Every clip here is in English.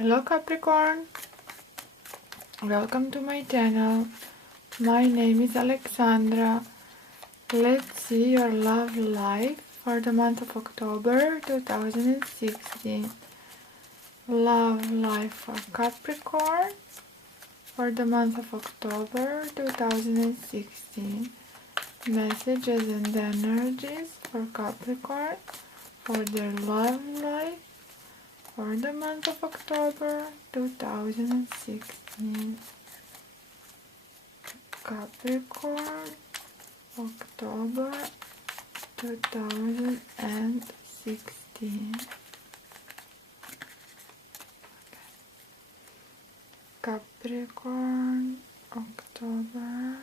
Hello Capricorn, welcome to my channel. My name is Alexandra. Let's see your love life for the month of October 2016. Love life for Capricorn for the month of October 2016. Messages and energies for Capricorn for their love life for the month of October 2016. Capricorn, October 2016. Capricorn, October.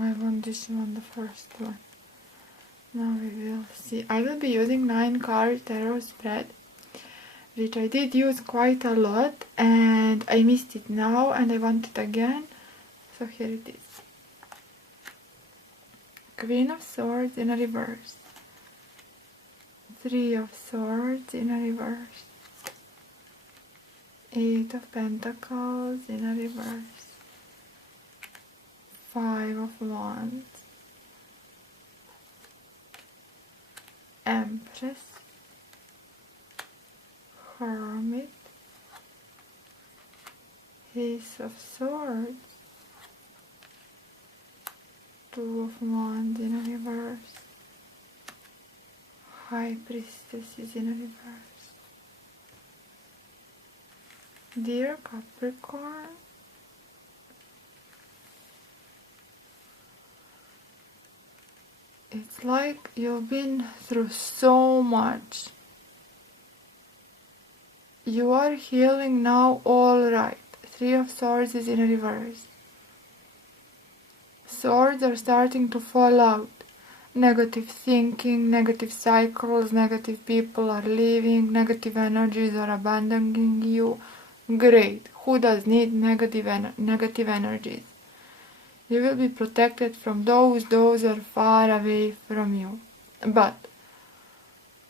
I want this one, the first one. Now we will see. I will be using 9-card tarot spread, which I did use quite a lot and I missed it now and I want it again. So here it is. Queen of Swords in a reverse. 3 of Swords in a reverse. 8 of Pentacles in a reverse. 5 of Wands. Empress, Hermit, Ace of Swords, 2 of Wands in a reverse, High Priestess is in a reverse. Dear Capricorn, it's like you've been through so much. You are healing now, all right. 3 of Swords is in a reverse. Swords are starting to fall out. Negative thinking, negative cycles, negative people are leaving, negative energies are abandoning you. Great. Who does need negative energies? You will be protected from those are far away from you. But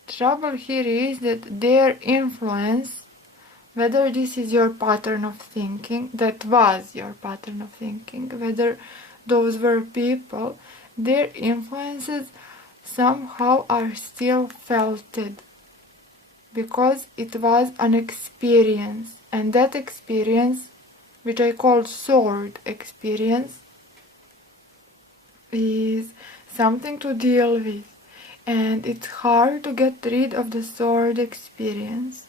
trouble here is that their influence, whether this is your pattern of thinking, that was your pattern of thinking, whether those were people, their influences somehow are still felt, because it was an experience, and that experience, which I call sword experience, is something to deal with, and it's hard to get rid of the sword experience.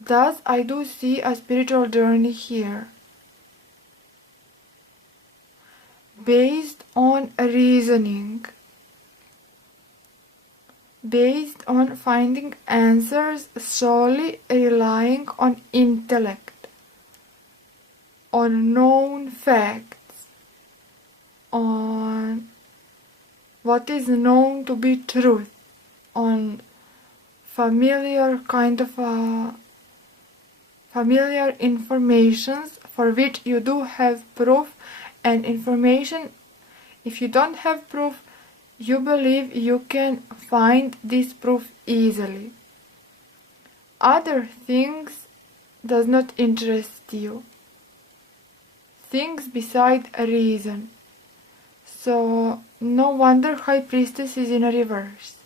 Thus, I do see a spiritual journey here, based on reasoning, based on finding answers solely relying on intellect, on known facts, on what is known to be truth, on familiar familiar informations for which you do have proof, and information, if you don't have proof, you believe you can find this proof easily. Other things does not interest you. Things beside reason. So no wonder High Priestess is in a reverse,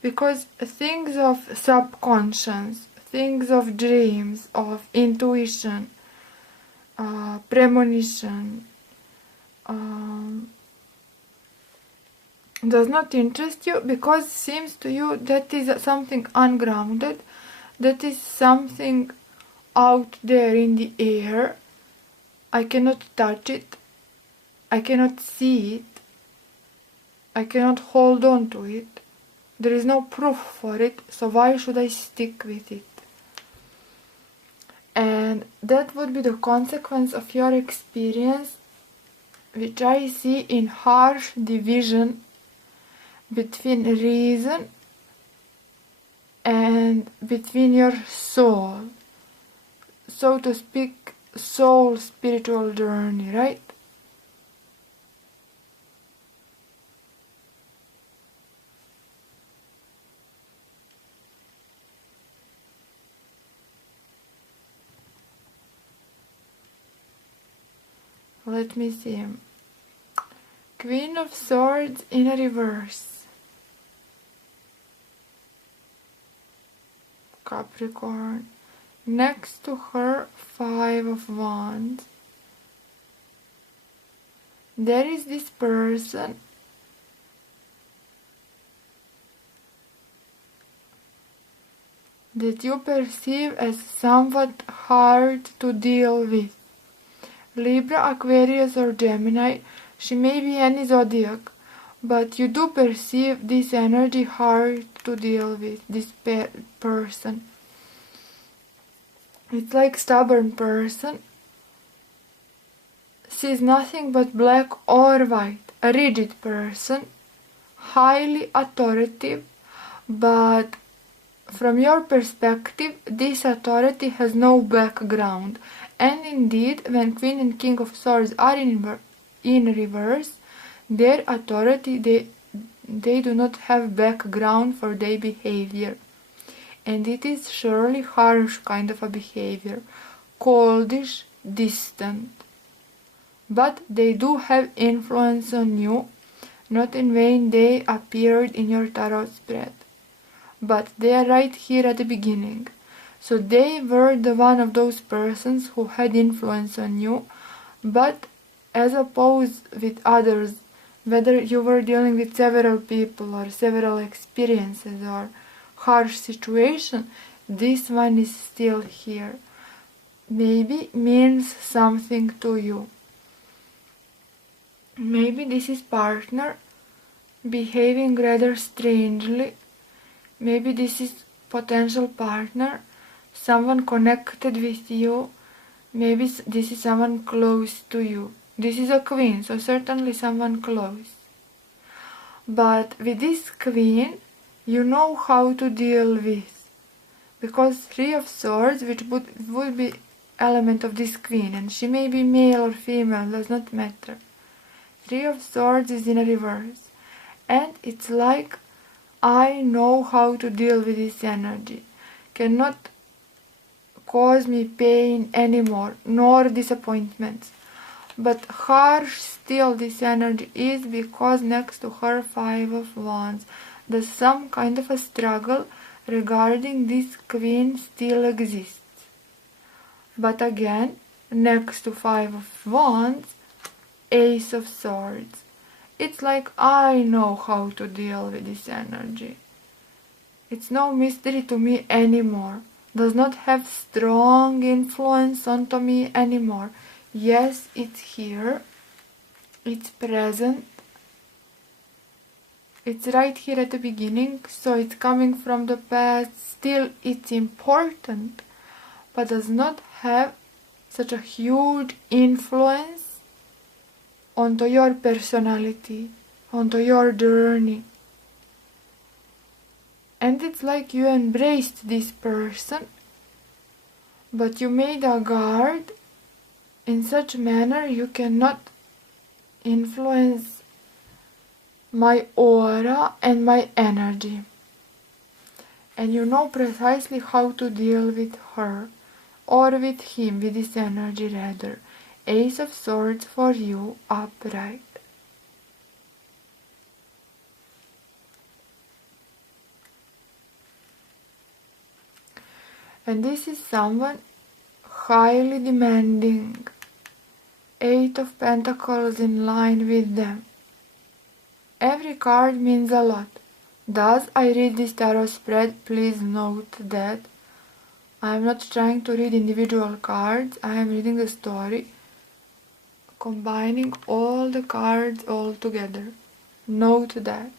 because things of subconscious, things of dreams, of intuition, premonition, does not interest you, because seems to you that is something ungrounded, that is something out there in the air. I cannot touch it, I cannot see it, I cannot hold on to it, there is no proof for it, so why should I stick with it? And that would be the consequence of your experience, which I see in harsh division between reason and between your soul, so to speak, soul spiritual journey, right? Let me see. Queen of Swords in reverse. Capricorn. Next to her, Five of Wands. There is this person that you perceive as somewhat hard to deal with. Libra, Aquarius or Gemini, she may be any zodiac, but you do perceive this energy hard to deal with, this person. It's like stubborn person, sees nothing but black or white, a rigid person, highly authoritative, but from your perspective, this authority has no background. And indeed, when Queen and King of Swords are in reverse, their authority, they do not have background for their behavior. And it is surely harsh kind of a behavior, coldish, distant. But they do have influence on you. Not in vain they appeared in your tarot spread. But they are right here at the beginning. So they were the one of those persons who had influence on you, but as opposed with others, whether you were dealing with several people or several experiences or harsh situation, this one is still here. Maybe means something to you. Maybe this is partner behaving rather strangely. Maybe this is potential partner, someone connected with you. Maybe this is someone close to you. This is a queen, so certainly someone close. But with this queen, you know how to deal with. Because Three of Swords, which would be element of this queen, and she may be male or female, does not matter. Three of Swords is in a reverse. And it's like, I know how to deal with this energy. Cannot cause me pain anymore, nor disappointments. But harsh still this energy is, because next to her Five of Wands, there's some kind of a struggle regarding this queen still exists. But again, next to Five of Wands, Ace of Swords. It's like, I know how to deal with this energy. It's no mystery to me anymore. Does not have strong influence onto me anymore. Yes, it's here. It's present. It's right here at the beginning, so it's coming from the past. Still, it's important, but does not have such a huge influence onto your personality, onto your journey. And it's like you embraced this person, but you made a guard in such manner you cannot influence my aura and my energy. And you know precisely how to deal with her, or with him, with this energy rather. Ace of Swords for you, upright. And this is someone highly demanding. Eight of Pentacles in line with them. Every card means a lot. Does I read this tarot spread? Please note that I am not trying to read individual cards. I am reading the story, combining all the cards all together. Note that.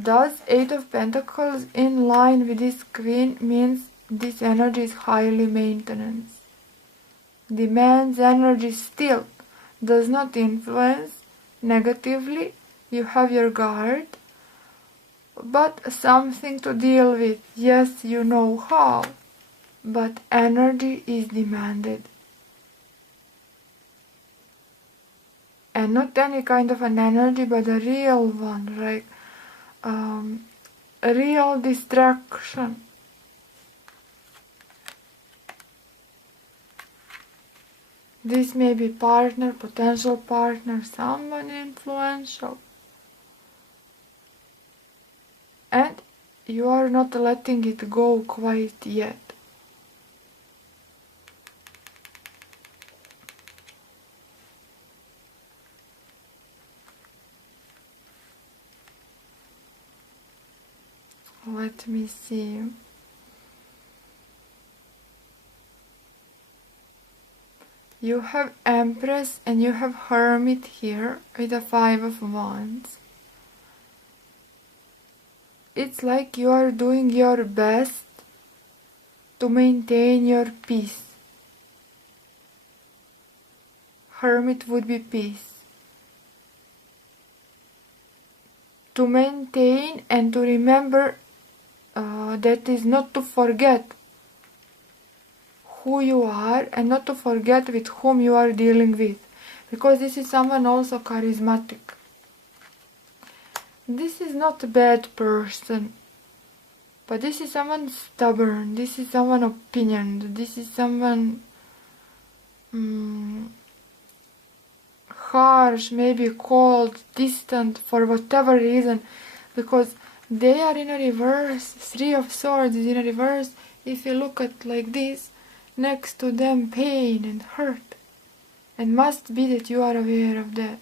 Does Eight of Pentacles in line with this queen means this energy is highly maintenance. Demands energy still. Does not influence negatively. You have your guard. But something to deal with. Yes, you know how. But energy is demanded. And not any kind of an energy, but a real one, like a real distraction. This may be partner, potential partner, someone influential. And you are not letting it go quite yet. Let me see. You have Empress and you have Hermit here with the Five of Wands. It's like you are doing your best to maintain your peace. Hermit would be peace. To maintain and to remember, that is not to forget who you are and not to forget with whom you are dealing with, because this is someone also charismatic. This is not a bad person, but this is someone stubborn, this is someone opinioned, this is someone harsh, maybe cold, distant, for whatever reason, because they are in a reverse. Three of Swords is in a reverse. If you look at like this, next to them pain and hurt, and must be that you are aware of that.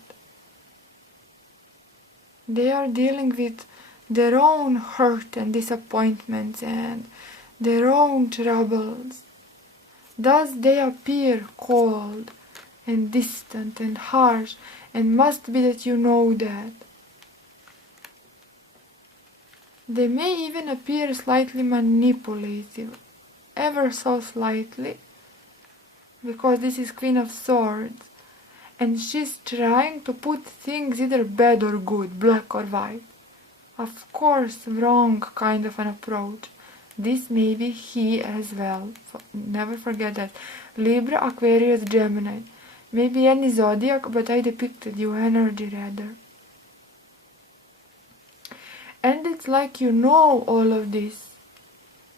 They are dealing with their own hurt and disappointments and their own troubles. Thus they appear cold and distant and harsh, and must be that you know that. They may even appear slightly manipulative, ever so slightly, because this is Queen of Swords, and she's trying to put things either bad or good, black or white. Of course, wrong kind of an approach. This may be he as well. Never forget that. Libra, Aquarius, Gemini. Maybe any zodiac, but I depicted you energy rather. And it's like you know all of this.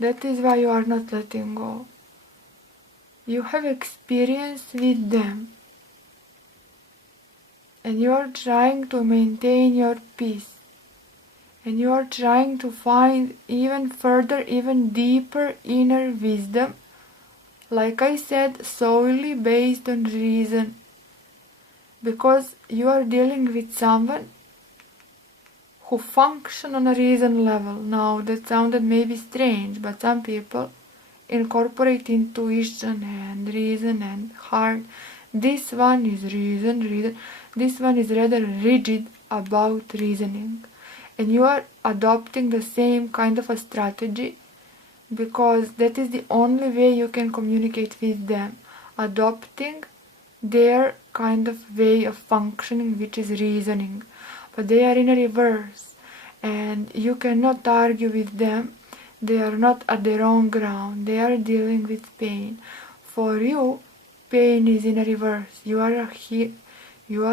That is why you are not letting go. You have experience with them. And you are trying to maintain your peace. And you are trying to find even further, even deeper inner wisdom. Like I said, solely based on reason. Because you are dealing with someone who function on a reason level. Now, that sounded maybe strange, but some people incorporate intuition and reason and heart. This one is reason. This one is rather rigid about reasoning. And you are adopting the same kind of a strategy, because that is the only way you can communicate with them. Adopting their kind of way of functioning, which is reasoning. But they are in a reverse, and you cannot argue with them. They are not at their own ground. They are dealing with pain. For you, pain is in a reverse. You are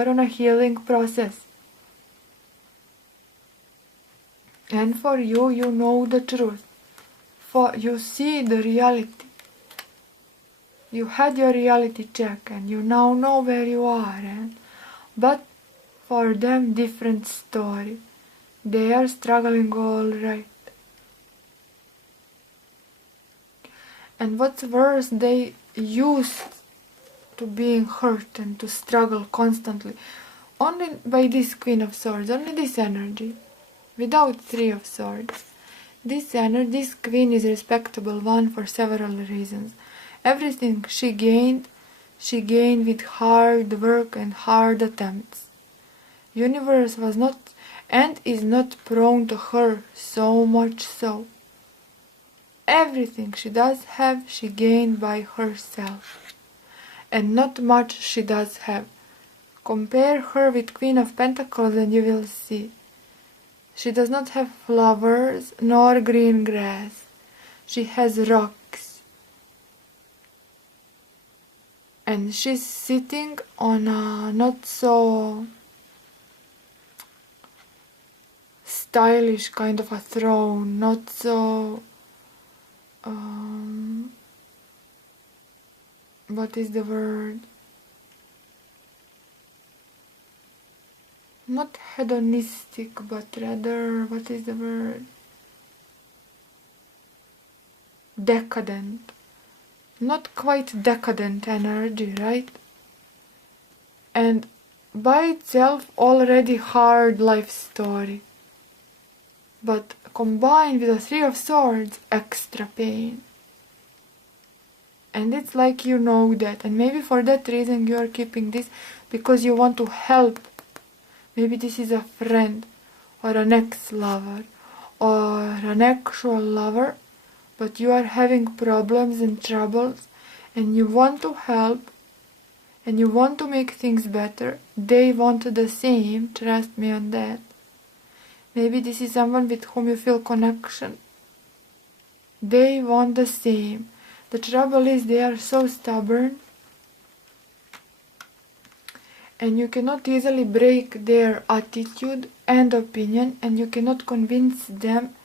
on a healing process. And for you, you know the truth. For you see the reality. You had your reality check, and you now know where you are. But for them, different story. They are struggling all right. And what's worse, they used to being hurt and to struggle constantly. Only by this Queen of Swords, only this energy. Without Three of Swords. This energy, this Queen is a respectable one for several reasons. Everything she gained with hard work and hard attempts. Universe was not and is not prone to her, so much so. Everything she does have, she gained by herself. And not much she does have. Compare her with Queen of Pentacles and you will see. She does not have flowers nor green grass. She has rocks. And she's sitting on a not so stylish kind of a throne, not so what is the word? not hedonistic, but rather, what is the word? Decadent. Not quite decadent energy, right? And by itself already hard life story. But combined with the Three of Swords, extra pain. And it's like you know that, and maybe for that reason you are keeping this, because you want to help. Maybe this is a friend, or an ex-lover, or an actual lover, but you are having problems and troubles, and you want to help, and you want to make things better. They want the same, trust me on that. Maybe this is someone with whom you feel connection. They want the same. The trouble is they are so stubborn, and you cannot easily break their attitude and opinion, and you cannot convince them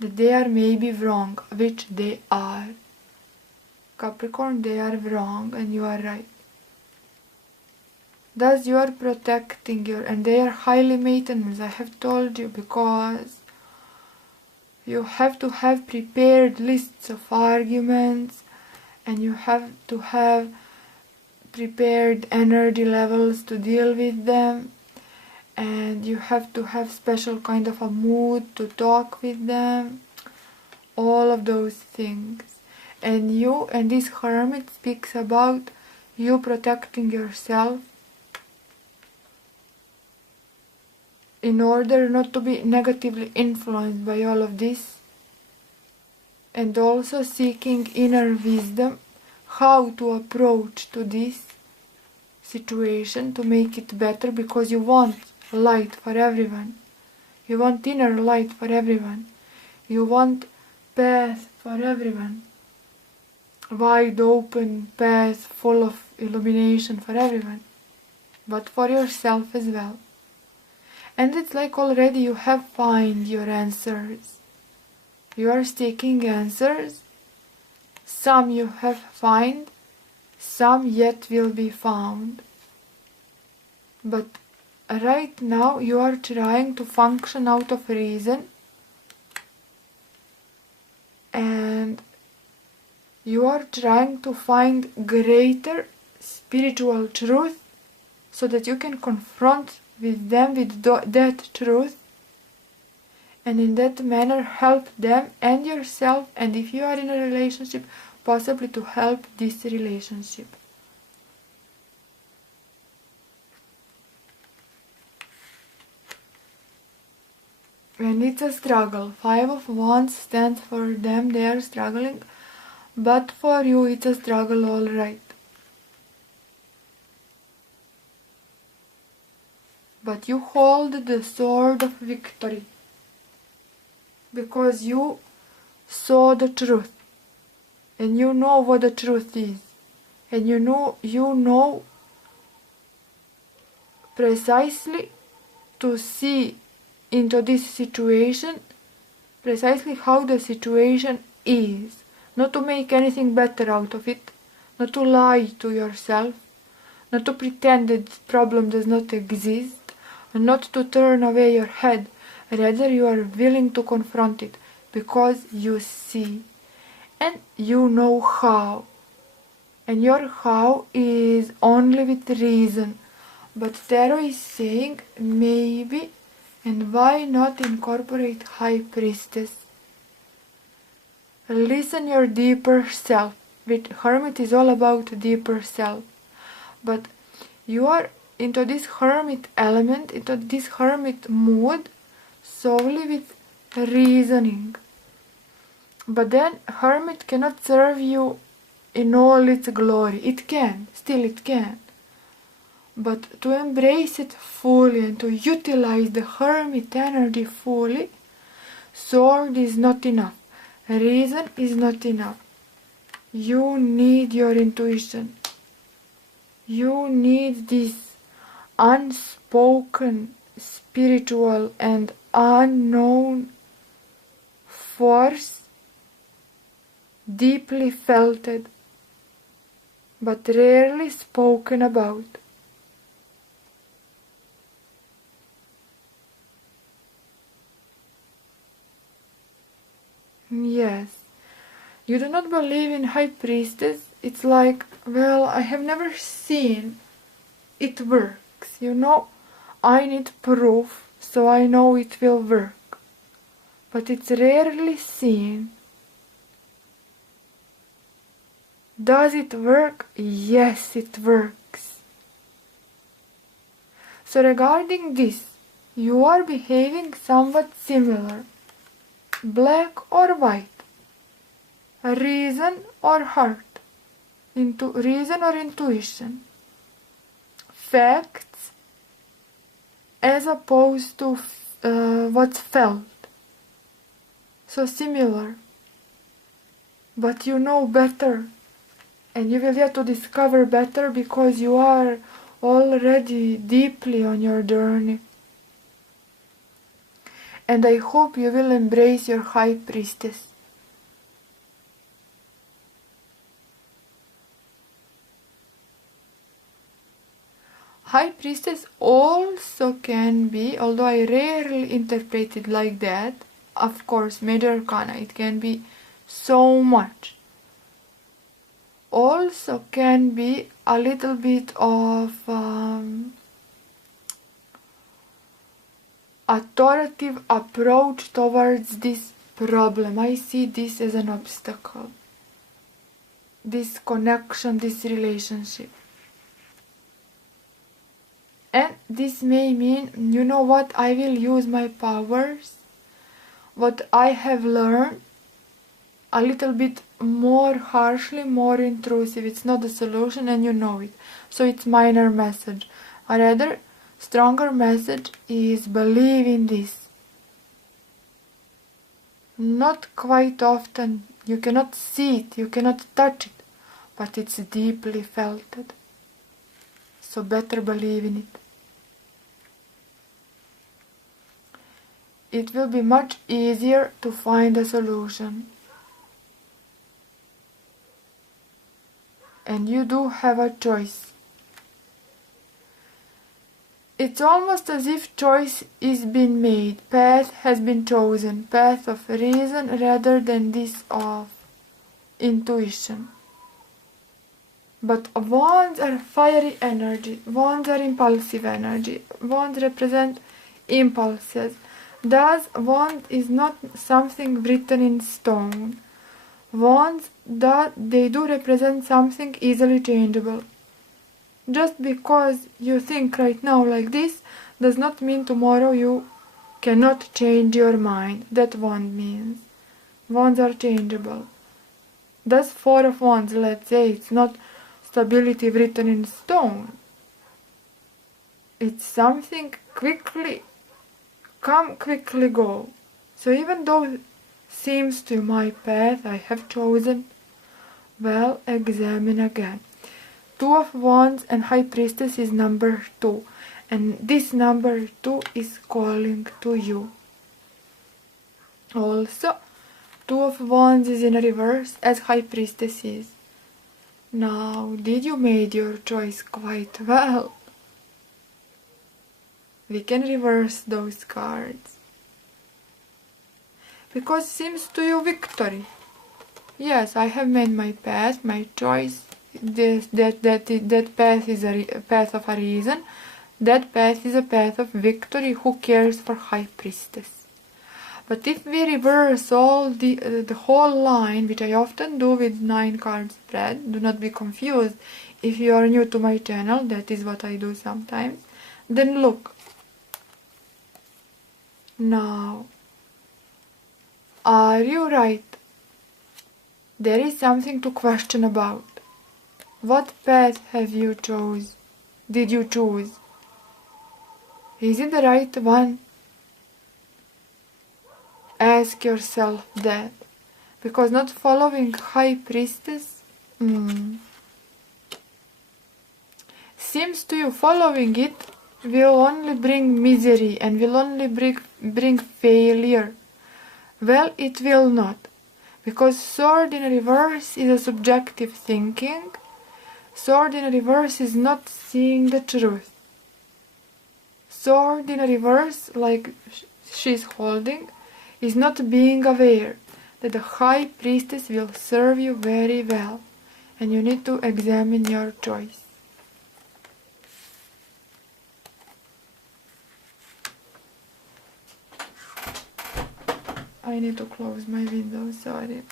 that they are maybe wrong, which they are. Capricorn, they are wrong and you are right. Thus you are protecting and they are highly maintenance, I have told you, because you have to have prepared lists of arguments, and you have to have prepared energy levels to deal with them, and you have to have special kind of a mood to talk with them, all of those things. And this hermit speaks about you protecting yourself in order not to be negatively influenced by all of this, and also seeking inner wisdom how to approach to this situation to make it better, because you want light for everyone. You want inner light for everyone. You want path for everyone. Wide open path full of illumination for everyone. But for yourself as well. And it's like already you have found your answers. You are seeking answers. Some you have found, some yet will be found. But right now you are trying to function out of reason, and you are trying to find greater spiritual truth so that you can confront with them with that truth, and in that manner help them and yourself, and if you are in a relationship, possibly to help this relationship. And it's a struggle. 5 of Wands stands for them, they are struggling, but for you it's a struggle, alright. But you hold the sword of victory, because you saw the truth, and you know what the truth is, and you know precisely to see into this situation precisely how the situation is, not to make anything better out of it, not to lie to yourself, not to pretend that the problem does not exist, and not to turn away your head. Rather, you are willing to confront it because you see, and you know how. And your how is only with reason. But Tarot is saying maybe, and why not incorporate High Priestess? Listen your deeper self. With Hermit is all about deeper self. But you are into this Hermit element, into this Hermit mood, solely with reasoning. But then Hermit cannot serve you in all its glory. It can, still it can. But to embrace it fully and to utilize the Hermit energy fully, sword is not enough. Reason is not enough. You need your intuition. You need this unspoken, spiritual and unknown force, deeply felt, but rarely spoken about. Yes. You do not believe in High Priestess? It's like, well, I have never seen it works. You know, I need proof so I know it will work. But it's rarely seen. Does it work? Yes, it works. So regarding this, you are behaving somewhat similar. Black or white? Reason or heart? Reason or intuition? Facts as opposed to what's felt. So similar. But you know better. And you will yet to discover better because you are already deeply on your journey. And I hope you will embrace your High Priestess. High Priestess also can be, although I rarely interpret it like that, of course, Major Arcana, it can be so much. Also can be a little bit of authoritative approach towards this problem. I see this as an obstacle. This connection, this relationship. And this may mean, you know what, I will use my powers, what I have learned, a little bit more harshly, more intrusive. It's not the solution and you know it. So it's minor message. A rather stronger message is believe in this. Not quite often. You cannot see it, you cannot touch it, but it's deeply felt. So better believe in it. It will be much easier to find a solution. And you do have a choice. It's almost as if choice is being made, path has been chosen, path of reason rather than this of intuition. But wands are fiery energy, wands are impulsive energy, wands represent impulses. Thus, wand is not something written in stone. Wands, they do represent something easily changeable. Just because you think right now like this, does not mean tomorrow you cannot change your mind. That wand means. Wands are changeable. Thus, Four of Wands, let's say, it's not stability written in stone. It's something quickly come, quickly go. So even though it seems to my path I have chosen, well, examine again. Two of Wands and High Priestess is number 2. And this number 2 is calling to you. Also, Two of Wands is in reverse as High Priestess is. Now, did you made your choice quite well? We can reverse those cards. Because it seems to you victory. Yes, I have made my path, my choice. That path is a path of a reason. That path is a path of victory. Who cares for High Priestess? But if we reverse all the whole line, which I often do with 9 card spread, do not be confused. If you are new to my channel, that is what I do sometimes. Then look. Now, are you right? There is something to question about. What path have you chose? Did you choose? Is it the right one? Ask yourself that. Because not following High Priestess seems to you following it will only bring misery and will only bring failure. Well, it will not. Because Sword in reverse is a subjective thinking. Sword in reverse is not seeing the truth. Sword in reverse, like she's holding, is not being aware. that the High Priestess will serve you very well, and you need to examine your choice. I need to close my window, sorry.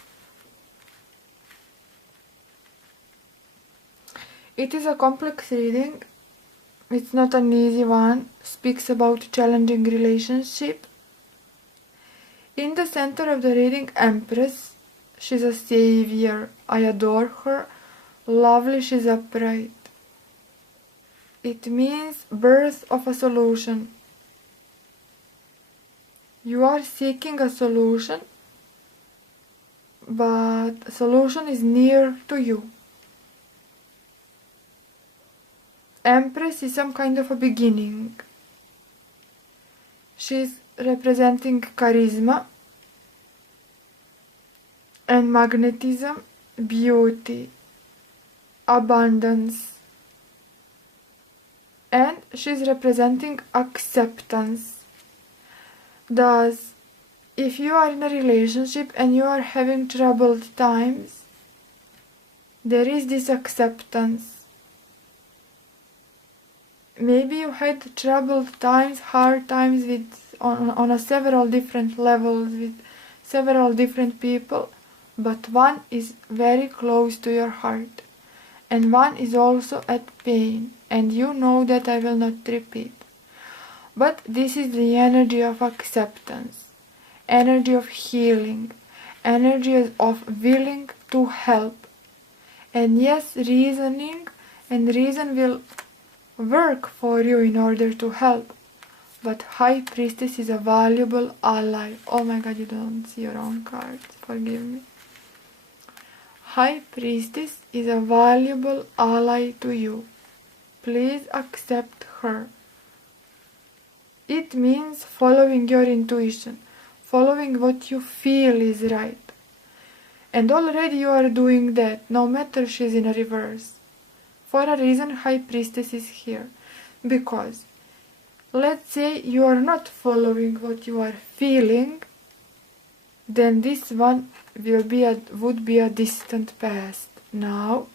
It is a complex reading. It's not an easy one. Speaks about challenging relationship. In the center of the reading, Empress. She's a savior. I adore her. Lovely, she's upright. It means birth of a solution. You are seeking a solution, but a solution is near to you. Empress is some kind of a beginning. She's representing charisma and magnetism, beauty, abundance, and she's representing acceptance. Thus, if you are in a relationship and you are having troubled times, there is this acceptance. Maybe you had troubled times, hard times on a several different levels with several different people, but one is very close to your heart, and one is also at pain, and you know that I will not repeat. But this is the energy of acceptance, energy of healing, energy of willing to help. And yes, reasoning and reason will work for you in order to help. But High Priestess is a valuable ally. Oh my god, you don't see your own cards. Forgive me. High Priestess is a valuable ally to you. Please accept her. It means following your intuition, following what you feel is right. And already you are doing that, no matter she's in a reverse. For a reason, High Priestess is here. Because, let's say you are not following what you are feeling, then this one would be a distant past. Now,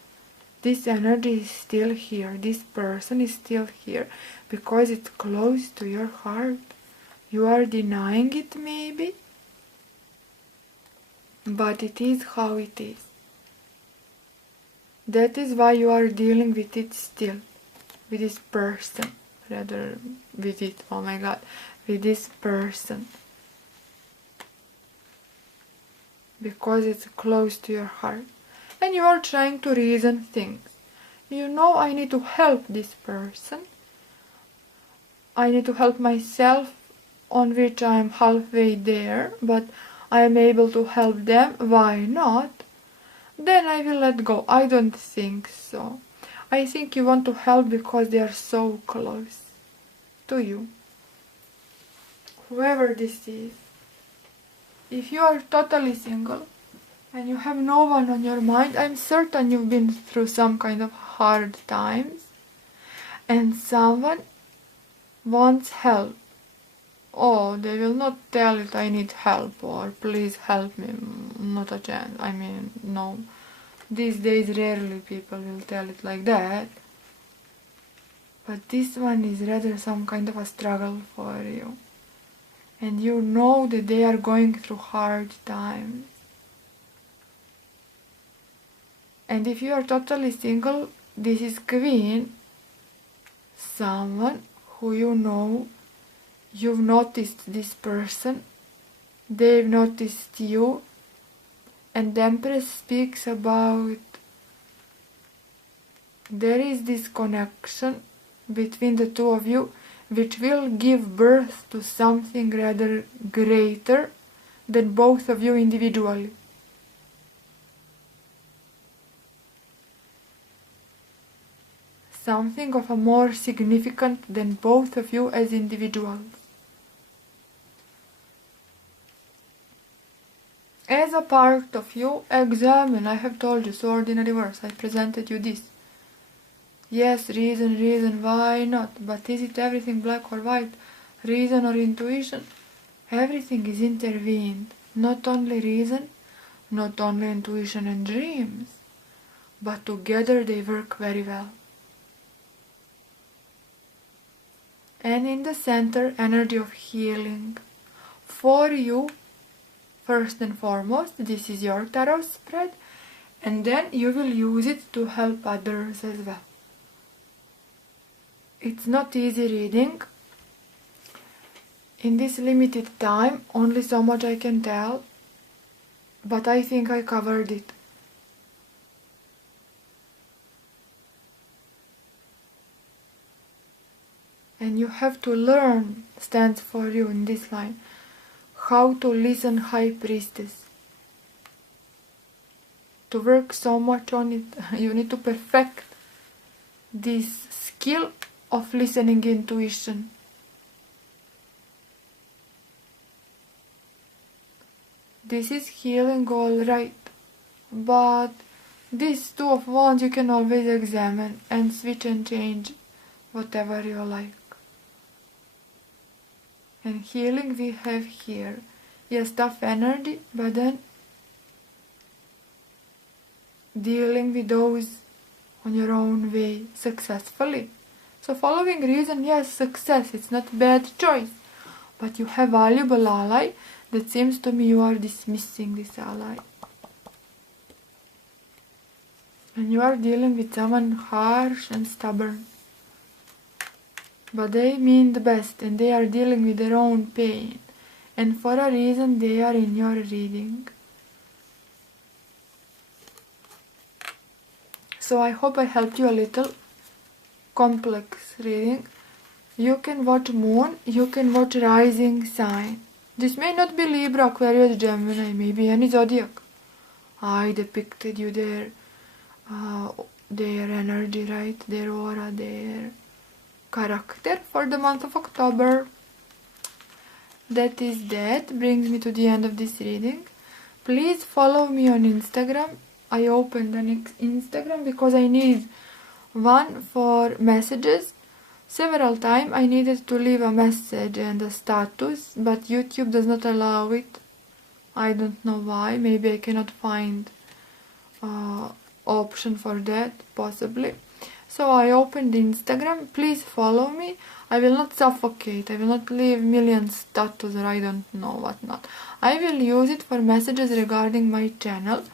this energy is still here. This person is still here. Because it's close to your heart. You are denying it maybe, but it is how it is. That is why you are dealing with it still, with this person, rather with it, oh my god, with this person. Because it's close to your heart. And you are trying to reason things. You know, I need to help this person. I need to help myself, on which I am halfway there, but I am able to help them. Why not? Then I will let go. I don't think so. I think you want to help because they are so close to you. Whoever this is. If you are totally single and you have no one on your mind, I'm certain you've been through some kind of hard times and someone wants help. Oh, they will not tell it I need help or please help me. Not a chance. I mean, no. These days rarely people will tell it like that. But this one is rather some kind of a struggle for you. And you know that they are going through hard times. And if you are totally single, this is Queen. Someone who you know, you've noticed this person, they've noticed you, and the Empress speaks about there is this connection between the two of you which will give birth to something rather greater than both of you individually. Something of a more significant than both of you as individuals. As a part of you, examine. I have told you, sword in a reverse. I presented you this. Yes, reason, why not? But is it everything black or white? Reason or intuition? Everything is intervened. Not only reason, not only intuition and dreams, but together they work very well. And in the center, energy of healing. For you, first and foremost, this is your tarot spread, and then you will use it to help others as well. It's not easy reading. In this limited time, only so much I can tell, but I think I covered it. And you have to learn, stands for you in this line, how to listen, High Priestess. To work so much on it, you need to perfect this skill of listening intuition. This is healing, all right, but this Two of Wands you can always examine and switch and change whatever you like. And healing we have here. Yes, tough energy, but then dealing with those on your own way successfully. So following reason, yes, success, it's not bad choice. But you have valuable ally that seems to me you are dismissing this ally. And you are dealing with someone harsh and stubborn. But they mean the best and they are dealing with their own pain. And for a reason they are in your reading. So I hope I helped you a little. Complex reading. You can watch Moon, you can watch Rising sign. This may not be Libra, Aquarius, Gemini, maybe any zodiac. I depicted you their energy, right? Their aura, their character for the month of October. That brings me to the end of this reading. Please follow me on Instagram. I opened an Instagram because I need one for messages. Several times I needed to leave a message and a status, but YouTube does not allow it. I don't know why. Maybe I cannot find option for that, possibly. So I opened Instagram. Please follow me. I will not suffocate. I will not leave million status or I don't know what not. I will use it for messages regarding my channel.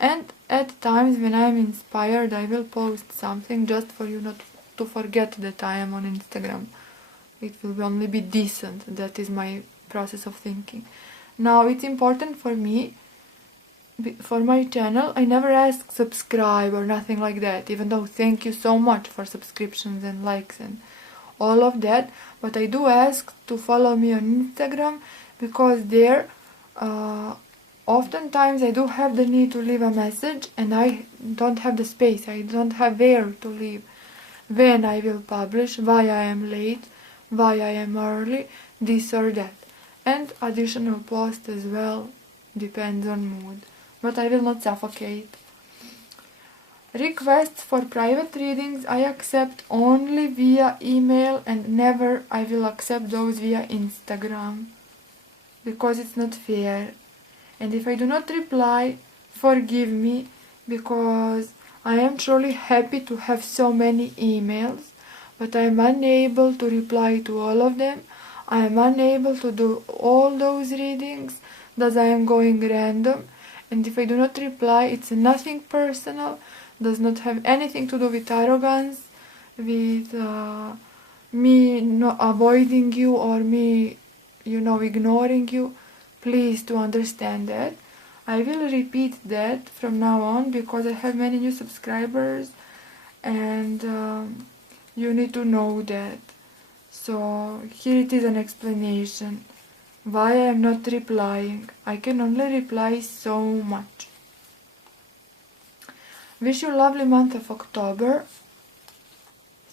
And at times when I am inspired, I will post something just for you not to forget that I am on Instagram. It will only be decent. That is my process of thinking. Now it's important for me, for my channel, I never ask subscribe or nothing like that, even though thank you so much for subscriptions and likes and all of that, but I do ask to follow me on Instagram because there oftentimes I do have the need to leave a message and I don't have the space, I don't have where to leave, when I will publish, why I am late, why I am early, this or that, and additional post as well, depends on mood. But I will not suffocate. Requests for private readings I accept only via email and never I will accept those via Instagram. Because it's not fair. And if I do not reply, forgive me, because I am truly happy to have so many emails, but I am unable to reply to all of them. I am unable to do all those readings, thus I am going random. And if I do not reply, it's nothing personal, does not have anything to do with arrogance, with me not avoiding you or me, ignoring you. Please to understand that. I will repeat that from now on because I have many new subscribers and you need to know that. So here it is an explanation. Why I am not replying. I can only reply so much. Wish you a lovely month of October.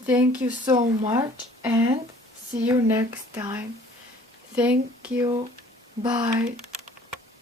Thank you so much and see you next time. Thank you. Bye.